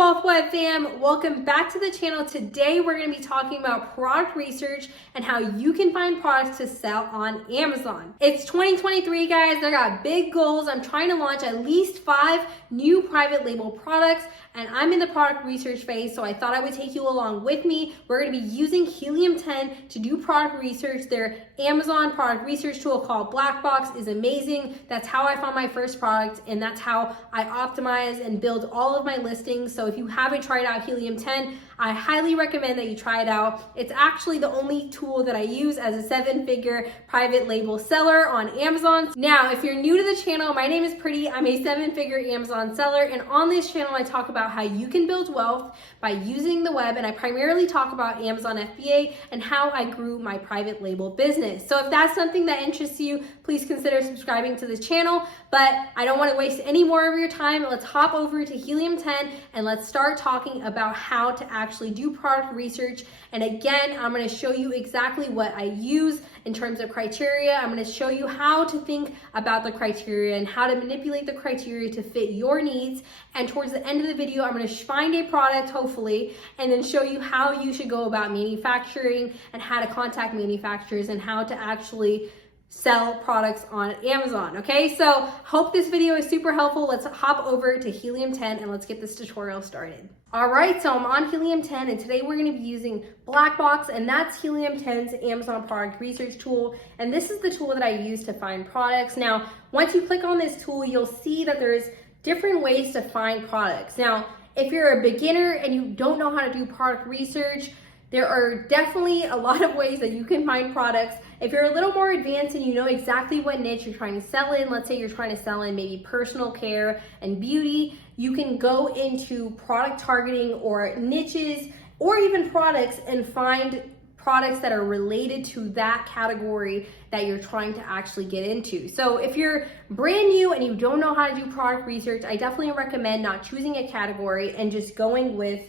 Wealth Web fam, welcome back to the channel. Today we're going to be talking about product research and how you can find products to sell on Amazon. It's 2023 guys, I got big goals. I'm trying to launch at least 5 new private label products and I'm in the product research phase, so I thought I would take you along with me. We're going to be using Helium 10 to do product research. Their Amazon product research tool called Black Box is amazing. That's how I found my first product and that's how I optimize and build all of my listings. So if you haven't tried out Helium 10, I highly recommend that you try it out. It's actually the only tool that I use as a 7-figure private label seller on Amazon. Now, if you're new to the channel, my name is Pretty. I'm a 7-figure Amazon seller, and on this channel, I talk about how you can build wealth by using the web, and I primarily talk about Amazon FBA and how I grew my private label business. So if that's something that interests you, please consider subscribing to this channel, but I don't want to waste any more of your time. Let's hop over to Helium 10 and let's start talking about how to actually do product research. And again, I'm going to show you exactly what I use in terms of criteria. I'm going to show you how to think about the criteria and how to manipulate the criteria to fit your needs. And towards the end of the video, I'm going to find a product, hopefully, and then show you how you should go about manufacturing and how to contact manufacturers and how to actually sell products on Amazon. Okay, so hope this video is super helpful. Let's hop over to Helium 10 and let's get this tutorial started. All right, so I'm on Helium 10 and today we're going to be using Black Box, and that's Helium 10's Amazon product research tool. And this is the tool that I use to find products. Now, once you click on this tool, you'll see that there's different ways to find products. Now, if you're a beginner and you don't know how to do product research, there are definitely a lot of ways that you can find products. If you're a little more advanced and you know exactly what niche you're trying to sell in, let's say you're trying to sell in maybe personal care and beauty, you can go into product targeting or niches or even products and find products that are related to that category that you're trying to actually get into. So if you're brand new and you don't know how to do product research, I definitely recommend not choosing a category and just going with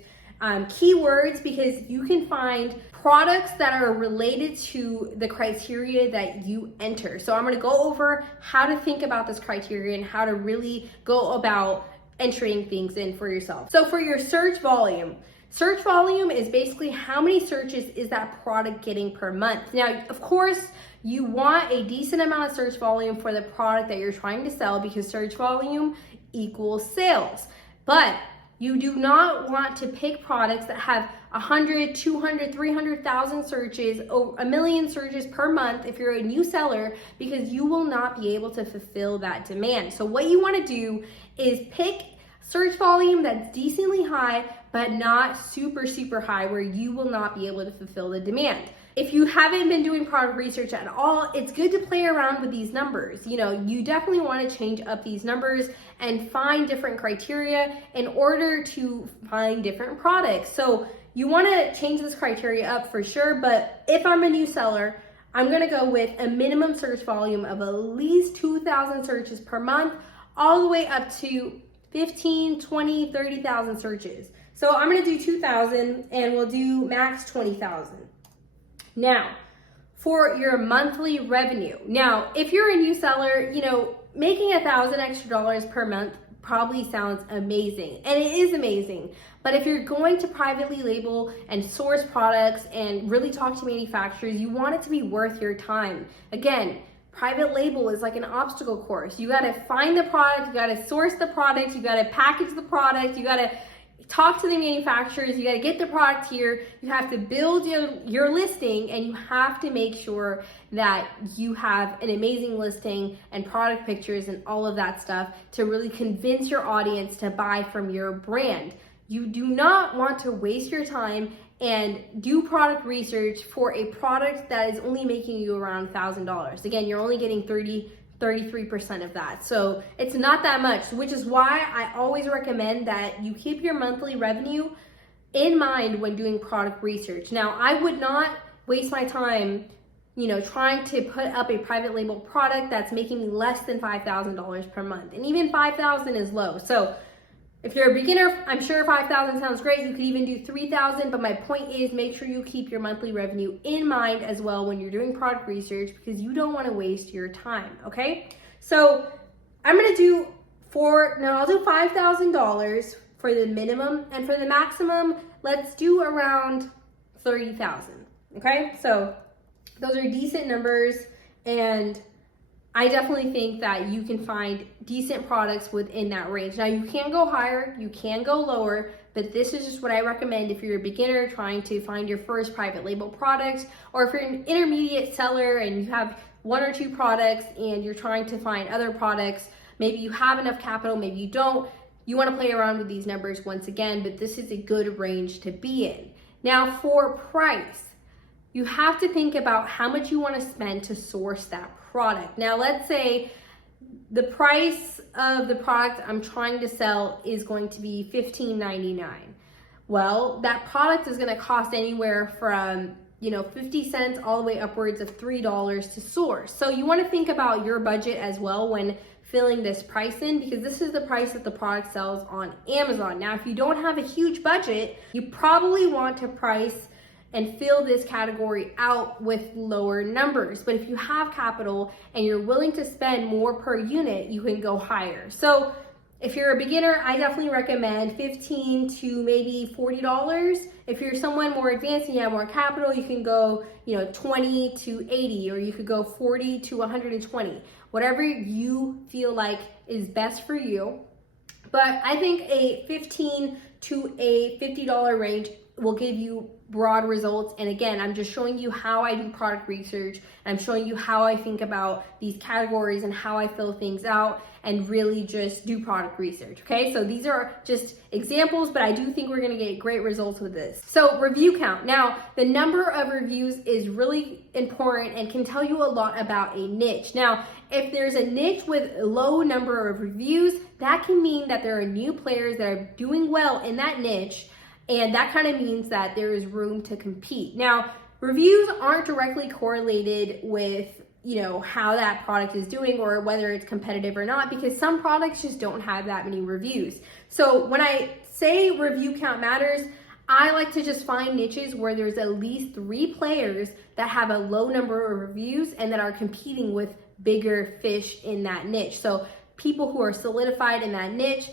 keywords, because you can find products that are related to the criteria that you enter. So I'm going to go over how to think about this criteria and how to really go about entering things in for yourself. So for your search volume is basically how many searches is that product getting per month. Now, of course, you want a decent amount of search volume for the product that you're trying to sell, because search volume equals sales. But you do not want to pick products that have 100, 200, 300,000 searches, or 1 million searches per month if you're a new seller, because you will not be able to fulfill that demand. So what you want to do is pick search volume that's decently high, but not super, super high where you will not be able to fulfill the demand. If you haven't been doing product research at all, it's good to play around with these numbers. You know, you definitely want to change up these numbers and find different criteria in order to find different products. So you want to change this criteria up for sure, but if I'm a new seller, I'm going to go with a minimum search volume of at least 2,000 searches per month, all the way up to 15, 20, 30,000 searches. So I'm going to do 2,000 and we'll do max 20,000. Now, for your monthly revenue. Now, if you're a new seller, you know, making $1,000 extra per month probably sounds amazing, and it is amazing. But if you're going to privately label and source products and really talk to manufacturers, you want it to be worth your time. Again, private label is like an obstacle course. You got to find the product, you got to source the product, you got to package the product, you got to talk to the manufacturers, you got to get the product here, you have to build your listing, and you have to make sure that you have an amazing listing and product pictures and all of that stuff to really convince your audience to buy from your brand. You do not want to waste your time and do product research for a product that is only making you around $1,000. Again, you're only getting 33% of that. So it's not that much, which is why I always recommend that you keep your monthly revenue in mind when doing product research. Now, I would not waste my time, you know, trying to put up a private label product that's making me less than $5,000 per month. And even 5,000 is low. So if you're a beginner, I'm sure 5,000 sounds great. You could even do 3,000, but my point is make sure you keep your monthly revenue in mind as well when you're doing product research, because you don't want to waste your time, okay? So I'm going to do I'll do $5,000 for the minimum, and for the maximum, let's do around 30,000. Okay, so those are decent numbers, and I definitely think that you can find decent products within that range. Now, you can go higher, you can go lower, but this is just what I recommend if you're a beginner trying to find your first private label product, or if you're an intermediate seller and you have 1 or 2 products and you're trying to find other products. Maybe you have enough capital, maybe you don't. You want to play around with these numbers once again, but this is a good range to be in. Now, for price, you have to think about how much you want to spend to source that product. Now, let's say the price of the product I'm trying to sell is going to be $15.99. Well, that product is going to cost anywhere from 50 cents all the way upwards of $3 to source. So you want to think about your budget as well when filling this price in, because this is the price that the product sells on Amazon. Now, if you don't have a huge budget, you probably want to price and fill this category out with lower numbers. But if you have capital and you're willing to spend more per unit, you can go higher. So if you're a beginner, I definitely recommend $15 to maybe $40. If you're someone more advanced and you have more capital, you can go, $20 to $80, or you could go $40 to $120. Whatever you feel like is best for you. But I think a $15 to a $50 range will give you broad results. And again, I'm just showing you how I do product research. I'm showing you how I think about these categories and how I fill things out and really just do product research. Okay, so these are just examples, but I do think we're gonna get great results with this. So review count. Now, the number of reviews is really important and can tell you a lot about a niche. Now, if there's a niche with a low number of reviews, that can mean that there are new players that are doing well in that niche. And that kind of means that there is room to compete. Now, reviews aren't directly correlated with, how that product is doing or whether it's competitive or not, because some products just don't have that many reviews. So when I say review count matters, I like to just find niches where there's at least 3 players that have a low number of reviews and that are competing with bigger fish in that niche. So people who are solidified in that niche.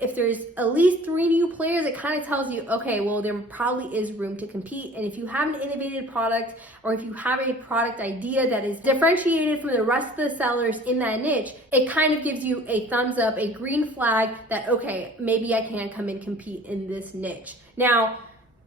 If there's at least 3 new players, it kind of tells you, okay, well, there probably is room to compete. And if you have an innovative product, or if you have a product idea that is differentiated from the rest of the sellers in that niche, it kind of gives you a thumbs up, a green flag that, okay, maybe I can come and compete in this niche. Now,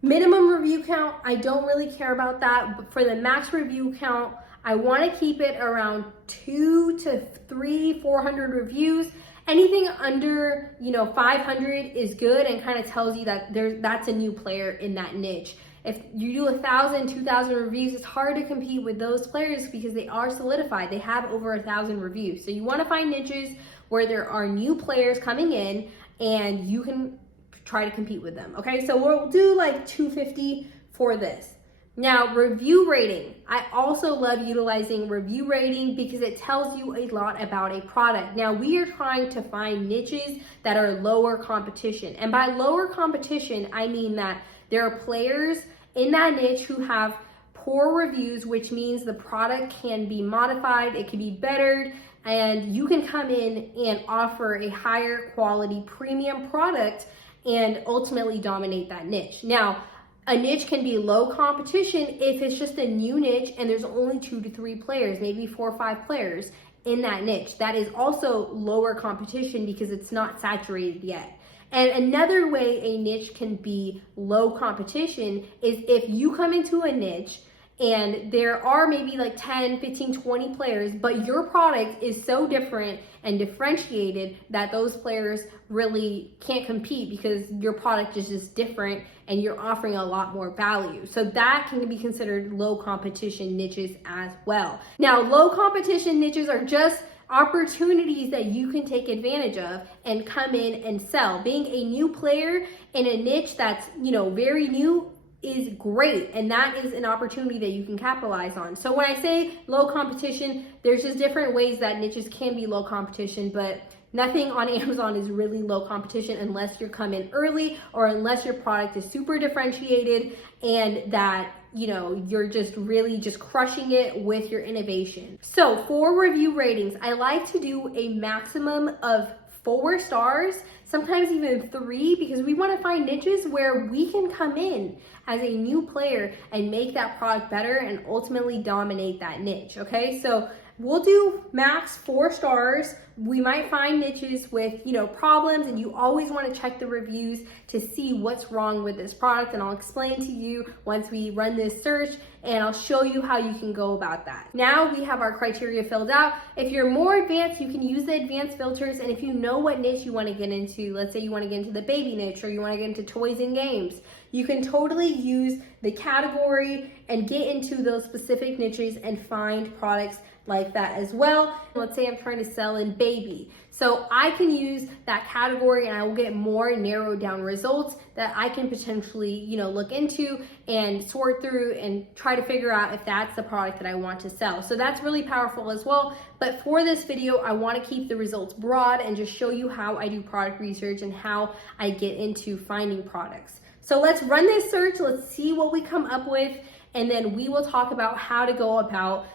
minimum review count, I don't really care about that. But for the max review count, I want to keep it around 200 to 400 reviews. Anything under 500 is good and kind of tells you that that's a new player in that niche. If you do 1,000, 2,000 reviews, it's hard to compete with those players because they are solidified. They have over 1,000 reviews. So you want to find niches where there are new players coming in and you can try to compete with them. Okay, so we'll do like 250 for this. Now, review rating. I also love utilizing review rating because it tells you a lot about a product. Now, we are trying to find niches that are lower competition. And by lower competition, I mean that there are players in that niche who have poor reviews, which means the product can be modified, it can be bettered, and you can come in and offer a higher quality premium product and ultimately dominate that niche. Now, a niche can be low competition if it's just a new niche and there's only 2 to 3 players, maybe 4 or 5 players in that niche. That is also lower competition because it's not saturated yet. And another way a niche can be low competition is if you come into a niche and there are maybe like 10, 15, 20 players, but your product is so different and differentiated that those players really can't compete because your product is just different and you're offering a lot more value. So that can be considered low competition niches as well. Now, low competition niches are just opportunities that you can take advantage of and come in and sell. Being a new player in a niche that's, very new is great, and that is an opportunity that you can capitalize on. So when I say low competition, there's just different ways that niches can be low competition, but nothing on Amazon is really low competition unless you're coming early or unless your product is super differentiated and that you're just really just crushing it with your innovation. So for review ratings, I like to do a maximum of 4 stars, sometimes even 3, because we want to find niches where we can come in as a new player and make that product better and ultimately dominate that niche. Okay, so we'll do max 4 stars. We might find niches with, problems, and you always want to check the reviews to see what's wrong with this product, and I'll explain to you once we run this search, and I'll show you how you can go about that. Now we have our criteria filled out. If you're more advanced, you can use the advanced filters, and if you know what niche you want to get into, let's say you want to get into the baby niche or you want to get into toys and games, you can totally use the category and get into those specific niches and find products like that as well. Let's say I'm trying to sell in baby. So I can use that category and I will get more narrowed down results that I can potentially, look into and sort through and try to figure out if that's the product that I want to sell. So that's really powerful as well. But for this video, I want to keep the results broad and just show you how I do product research and how I get into finding products. So let's run this search. Let's see what we come up with. And then we will talk about how to go about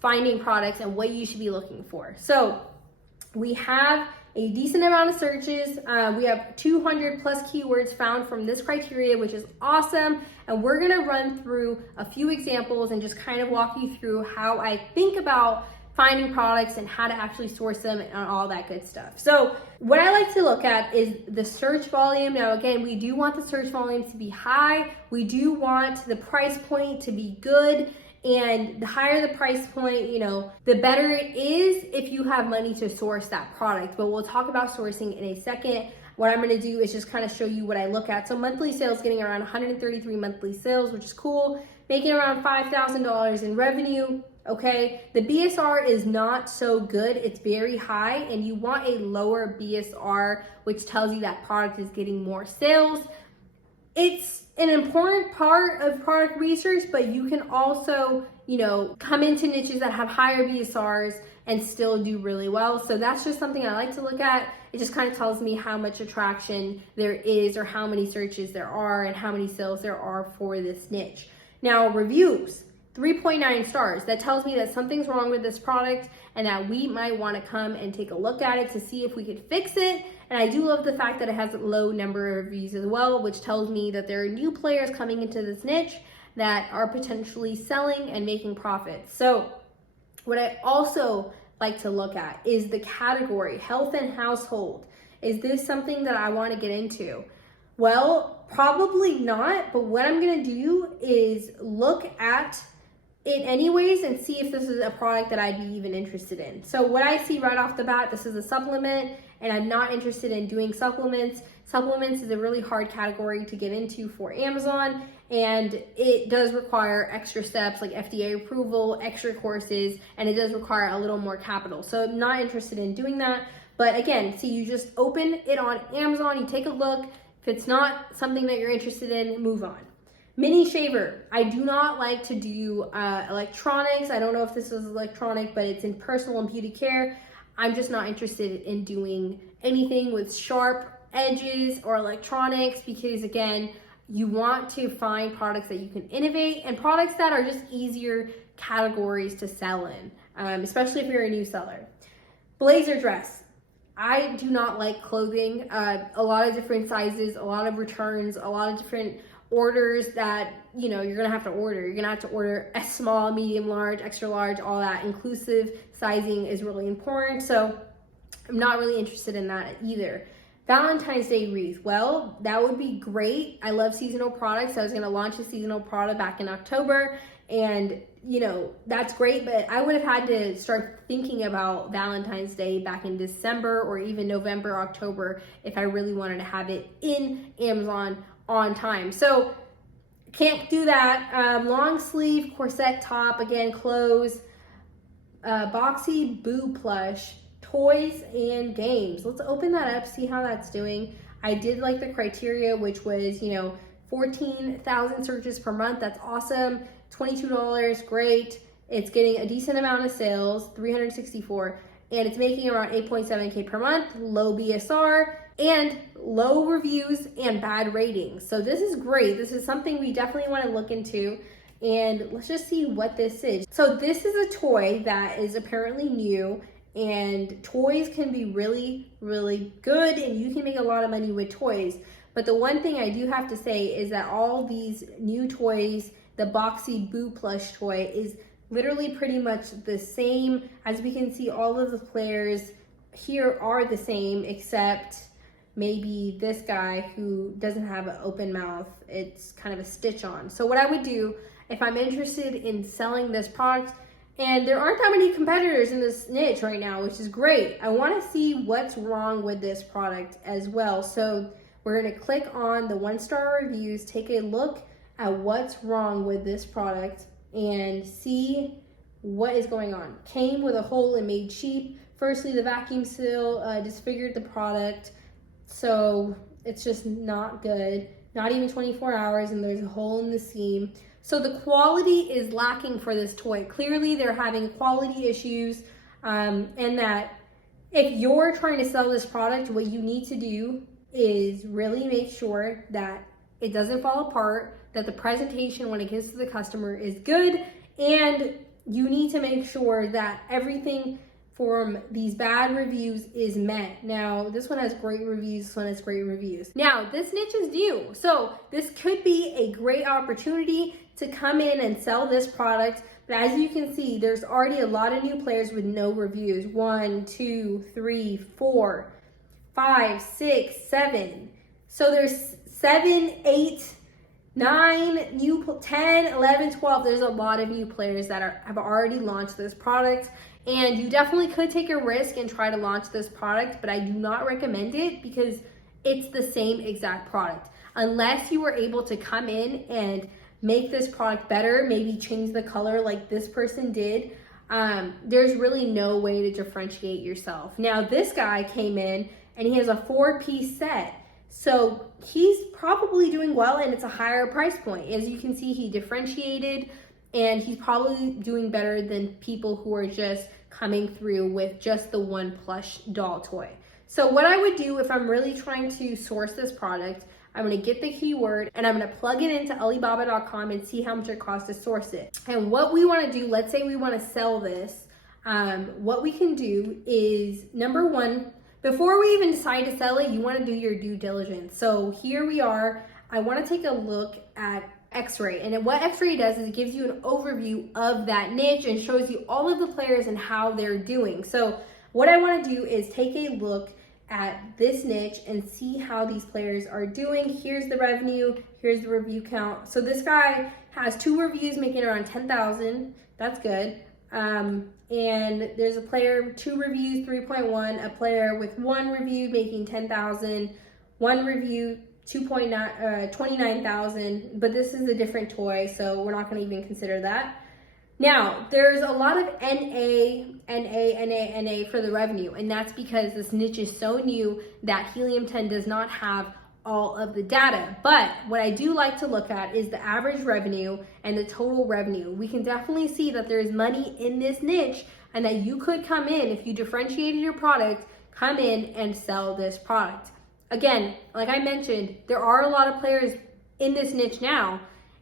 finding products and what you should be looking for. So we have a decent amount of searches. We have 200 plus keywords found from this criteria, which is awesome. And we're gonna run through a few examples and just kind of walk you through how I think about finding products and how to actually source them and all that good stuff. So what I like to look at is the search volume. Now again, we do want the search volume to be high. We do want the price point to be good. And the higher the price point, the better it is if you have money to source that product. But we'll talk about sourcing in a second. What I'm gonna do is just kind of show you what I look at. So monthly sales, getting around 133 monthly sales, which is cool. Making around $5,000 in revenue, okay? The BSR is not so good, it's very high, and you want a lower BSR, which tells you that product is getting more sales. It's an important part of product research, but you can also, come into niches that have higher BSRs and still do really well. So that's just something I like to look at. It just kind of tells me how much attraction there is or how many searches there are and how many sales there are for this niche. Now, reviews, 3.9 stars. That tells me that something's wrong with this product and that we might want to come and take a look at it to see if we could fix it. And I do love the fact that it has a low number of reviews as well, which tells me that there are new players coming into this niche that are potentially selling and making profits. So what I also like to look at is the category, health and household. Is this something that I want to get into? Well, probably not, but what I'm gonna do is look at it anyways and see if this is a product that I'd be even interested in. So what I see right off the bat, this is a supplement, and I'm not interested in doing supplements. Supplements is a really hard category to get into for Amazon, and it does require extra steps like FDA approval, extra courses, and it does require a little more capital. So I'm not interested in doing that. But again, see, you just open it on Amazon, you take a look. If it's not something that you're interested in, move on. Mini shaver. I do not like to do electronics. I don't know if this is electronic, but it's in personal and beauty care. I'm just not interested in doing anything with sharp edges or electronics because, again, you want to find products that you can innovate and products that are just easier categories to sell in, especially if you're a new seller. Blazer dress. I do not like clothing. A lot of different sizes, a lot of returns, a lot of different orders that you're gonna have to order. You're gonna have to order a small, medium, large, extra large, all that. Inclusive sizing is really important. So I'm not really interested in that either. Valentine's Day wreath. Well, that would be great. I love seasonal products. I was gonna launch a seasonal product back in October, and that's great, but I would have had to start thinking about Valentine's Day back in December or even November, October if I really wanted to have it in Amazon on time. So can't do that. Long sleeve corset top, again, clothes, boxy boo plush, toys and games. Let's open that up, see how that's doing. I did like the criteria, which was 14,000 searches per month. That's awesome. $22, great. It's getting a decent amount of sales, 364, and it's making around 8.7K per month, low BSR, and low reviews and bad ratings. So this is great. This is something we definitely want to look into, and let's just see what this is. So this is a toy that is apparently new, And toys can be really, really good, and you can make a lot of money with toys. But the one thing I do have to say is that all these new toys, the Boxy Boo plush toy is literally pretty much the same. As we can see, all of the players here are the same, except maybe this guy who doesn't have an open mouth. It's kind of a stitch on. So what I would do if I'm interested in selling this product, and there aren't that many competitors in this niche right now, which is great. I want to see what's wrong with this product as well. So we're going to click on the 1-star reviews, take a look at what's wrong with this product and see what is going on. Came with a hole and made cheap. Firstly, the vacuum seal disfigured the product, so it's just not good. Not even 24 hours, and there's a hole in the seam. So the quality is lacking for this toy. Clearly, they're having quality issues, and that if you're trying to sell this product, what you need to do is really make sure that it doesn't fall apart, that the presentation when it gets to the customer is good, and you need to make sure that everything from these bad reviews is met. Now, this one has great reviews, this one has great reviews. Now, this niche is new, so this could be a great opportunity to come in and sell this product. But as you can see, there's already a lot of new players with no reviews. 1, 2, 3, 4, 5, 6, 7. So there's 7, 8, 9, 10, 11, 12. There's a lot of new players that have already launched this product. And you definitely could take a risk and try to launch this product, but I do not recommend it because it's the same exact product. Unless you were able to come in and make this product better, maybe change the color like this person did, there's really no way to differentiate yourself. Now, this guy came in and he has a 4-piece set. So he's probably doing well, and it's a higher price point. As you can see, he differentiated, and he's probably doing better than people who are just coming through with just the one plush doll toy. So what I would do if I'm really trying to source this product, I'm gonna get the keyword and I'm gonna plug it into Alibaba.com and see how much it costs to source it. And what we wanna do, let's say we wanna sell this, what we can do is, number one, before we even decide to sell it, you wanna do your due diligence. So here we are, I wanna take a look at X-Ray. And what X-Ray does is it gives you an overview of that niche and shows you all of the players and how they're doing. So what I want to do is take a look at this niche and see how these players are doing. Here's the revenue, here's the review count. So this guy has 2 reviews making around 10,000. That's good. And there's a player, 2 reviews, 3.1, a player with 1 review making 10,000, 1 review, 29,000, but this is a different toy, so we're not going to even consider that. Now, there's a lot of NA for the revenue, and that's because this niche is so new that Helium 10 does not have all of the data. But what I do like to look at is the average revenue and the total revenue. We can definitely see that there's money in this niche, and that you could come in, if you differentiated your product, come in and sell this product. Again, like I mentioned, there are a lot of players in this niche now,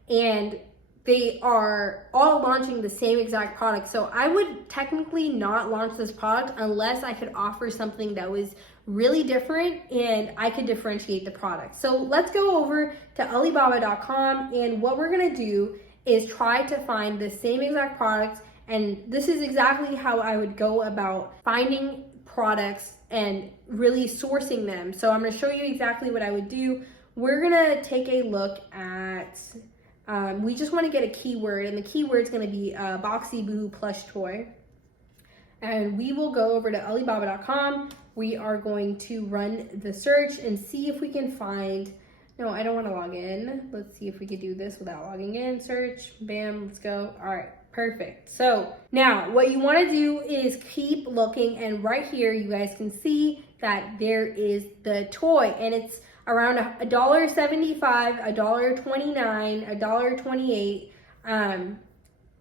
and they are all launching the same exact product. So I would technically not launch this product unless I could offer something that was really different and I could differentiate the product. So let's go over to Alibaba.com, and what we're gonna do is try to find the same exact product. And this is exactly how I would go about finding products and really sourcing them. So I'm going to show you exactly what I would do. We're going to take a look at, we just want to get a keyword, and the keyword is going to be Boxy Boo plush toy. And we will go over to Alibaba.com. We are going to run the search and see if we can find, no, I don't want to log in. Let's see if we could do this without logging in. Search, bam, let's go. All right. Perfect. So now what you want to do is keep looking, and right here you guys can see that there is the toy, and it's around $1.75, $1.29, $1.28,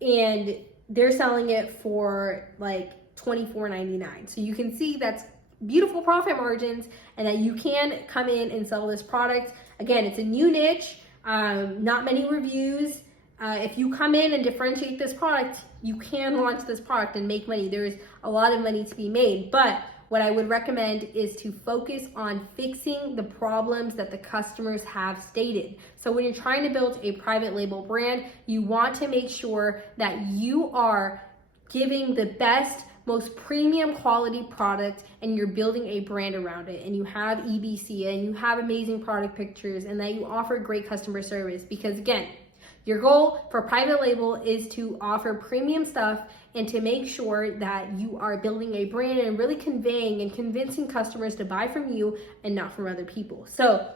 and they're selling it for like $24.99. So you can see that's beautiful profit margins, and that you can come in and sell this product. Again, it's a new niche, not many reviews. if you come in and differentiate this product, you can launch this product and make money. There's a lot of money to be made, but what I would recommend is to focus on fixing the problems that the customers have stated. So when you're trying to build a private label brand, you want to make sure that you are giving the best, most premium quality product, and you're building a brand around it, and you have EBC, and you have amazing product pictures, and that you offer great customer service. Because again, your goal for private label is to offer premium stuff and to make sure that you are building a brand and really conveying and convincing customers to buy from you and not from other people. So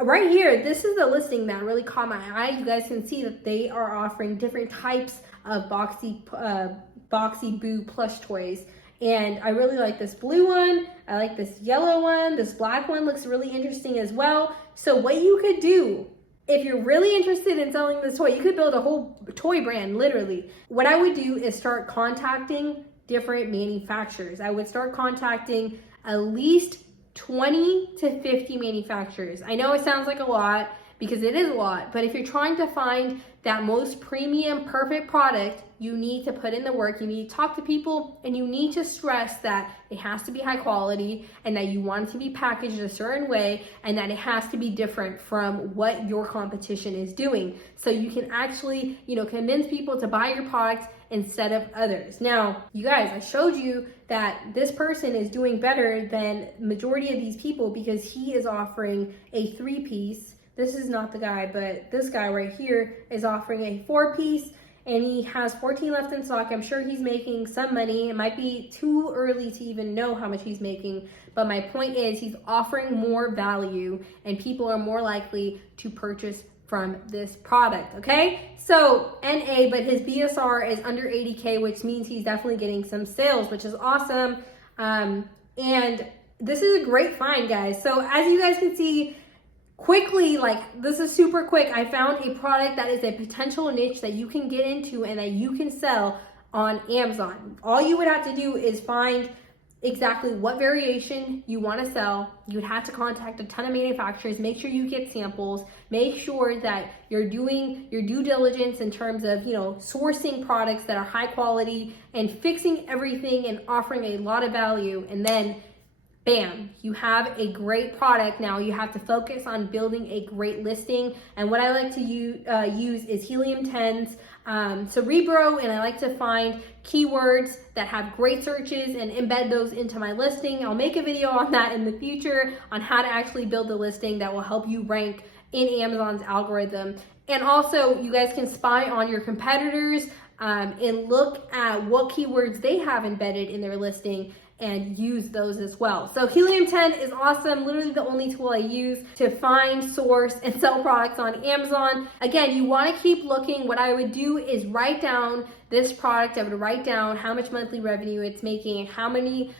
right here, this is the listing that really caught my eye. You guys can see that they are offering different types of Boxy Boo plush toys. And I really like this blue one. I like this yellow one. This black one looks really interesting as well. So what you could do, if you're really interested in selling this toy, you could build a whole toy brand, literally. What I would do is start contacting different manufacturers. I would start contacting at least 20 to 50 manufacturers. I know it sounds like a lot because it is a lot, but if you're trying to find that most premium, perfect product, you need to put in the work, you need to talk to people, and you need to stress that it has to be high quality and that you want it to be packaged a certain way and that it has to be different from what your competition is doing. So you can actually, convince people to buy your product instead of others. Now, you guys, I showed you that this person is doing better than majority of these people because he is offering a 3-piece. This is not the guy, but this guy right here is offering a 4-piece, and he has 14 left in stock. I'm sure he's making some money. It might be too early to even know how much he's making, but my point is he's offering more value and people are more likely to purchase from this product, okay? So NA, but his BSR is under 80K, which means he's definitely getting some sales, which is awesome. And this is a great find, guys. So as you guys can see, quickly, this is super quick, I found a product that is a potential niche that you can get into and that you can sell on Amazon. All you would have to do is find exactly what variation you want to sell. You'd have to contact a ton of manufacturers, make sure you get samples, make sure that you're doing your due diligence in terms of, sourcing products that are high quality and fixing everything and offering a lot of value, and then bam, you have a great product. Now you have to focus on building a great listing. And what I like to use is Helium 10's Cerebro, and I like to find keywords that have great searches and embed those into my listing. I'll make a video on that in the future on how to actually build a listing that will help you rank in Amazon's algorithm. And also, you guys can spy on your competitors and look at what keywords they have embedded in their listing and use those as well. So Helium 10 is awesome, literally the only tool I use to find, source, and sell products on Amazon. Again, you wanna keep looking. What I would do is write down this product. I would write down how much monthly revenue it's making, how many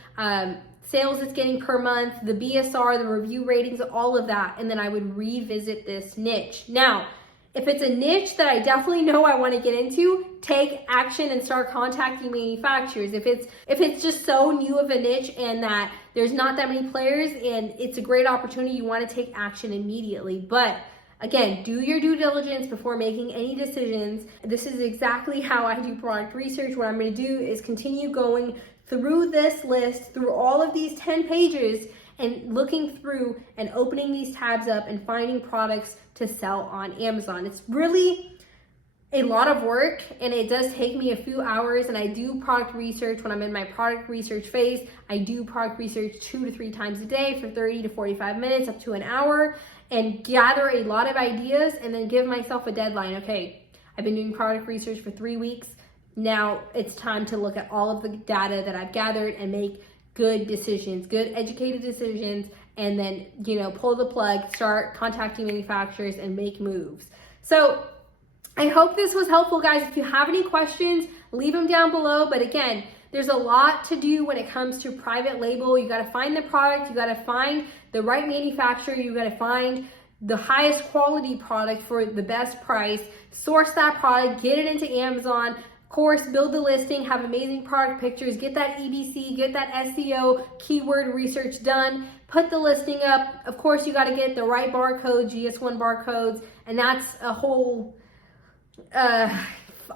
sales it's getting per month, the BSR, the review ratings, all of that, and then I would revisit this niche. Now, if it's a niche that I definitely know I want to get into, take action and start contacting manufacturers. If it's just so new of a niche and that there's not that many players and it's a great opportunity, you want to take action immediately. But again, do your due diligence before making any decisions. This is exactly how I do product research. What I'm going to do is continue going through this list, through all of these 10 pages, and looking through and opening these tabs up and finding products to sell on Amazon. It's really a lot of work and it does take me a few hours, and I do product research when I'm in my product research phase. I do product research 2 to 3 times a day for 30 to 45 minutes, up to an hour, and gather a lot of ideas and then give myself a deadline. Okay, I've been doing product research for 3 weeks. Now it's time to look at all of the data that I've gathered and make good decisions, good educated decisions, and then, pull the plug, start contacting manufacturers and make moves. So I hope this was helpful, guys. If you have any questions, leave them down below. But again, there's a lot to do when it comes to private label. You got to find the product, you got to find the right manufacturer, you got to find the highest quality product for the best price, source that product, get it into Amazon. Of course, build the listing, have amazing product pictures, get that EBC, get that SEO keyword research done, put the listing up. Of course, you got to get the right barcodes, GS1 barcodes, and that's a whole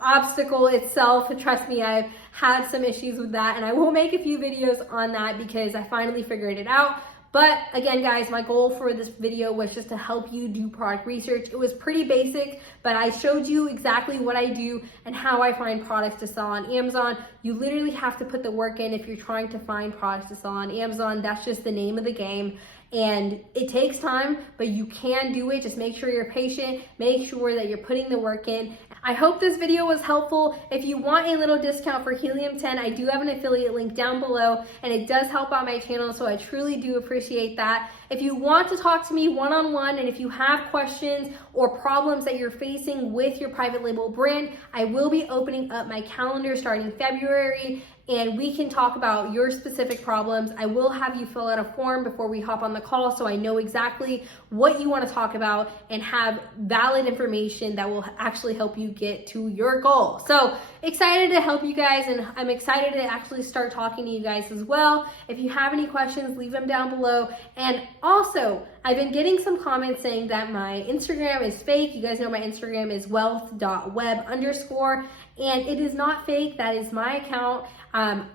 obstacle itself. Trust me, I've had some issues with that, and I will make a few videos on that because I finally figured it out. But again, guys, my goal for this video was just to help you do product research. It was pretty basic, but I showed you exactly what I do and how I find products to sell on Amazon. You literally have to put the work in if you're trying to find products to sell on Amazon. That's just the name of the game. And it takes time, but you can do it. Just make sure you're patient. Make sure that you're putting the work in. I hope this video was helpful. If you want a little discount for Helium 10, I do have an affiliate link down below, and it does help out my channel, so I truly do appreciate that. If you want to talk to me one-on-one, and if you have questions or problems that you're facing with your private label brand, I will be opening up my calendar starting February, and we can talk about your specific problems. I will have you fill out a form before we hop on the call so I know exactly what you want to talk about and have valid information that will actually help you get to your goal. So excited to help you guys, and I'm excited to actually start talking to you guys as well. If you have any questions, leave them down below. And also, I've been getting some comments saying that my Instagram is fake. You guys know my Instagram is wealth.web_, and it is not fake. That is my account.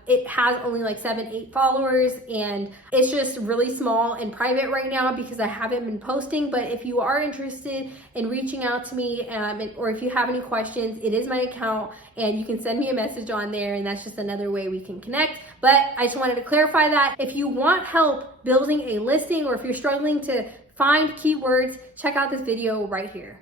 It has only like 7-8 followers, and it's just really small and private right now because I haven't been posting. But if you are interested in reaching out to me, or if you have any questions, it is my account, and you can send me a message on there, and that's just another way we can connect. But I just wanted to clarify that. If you want help building a listing, or if you're struggling to find keywords, check out this video right here.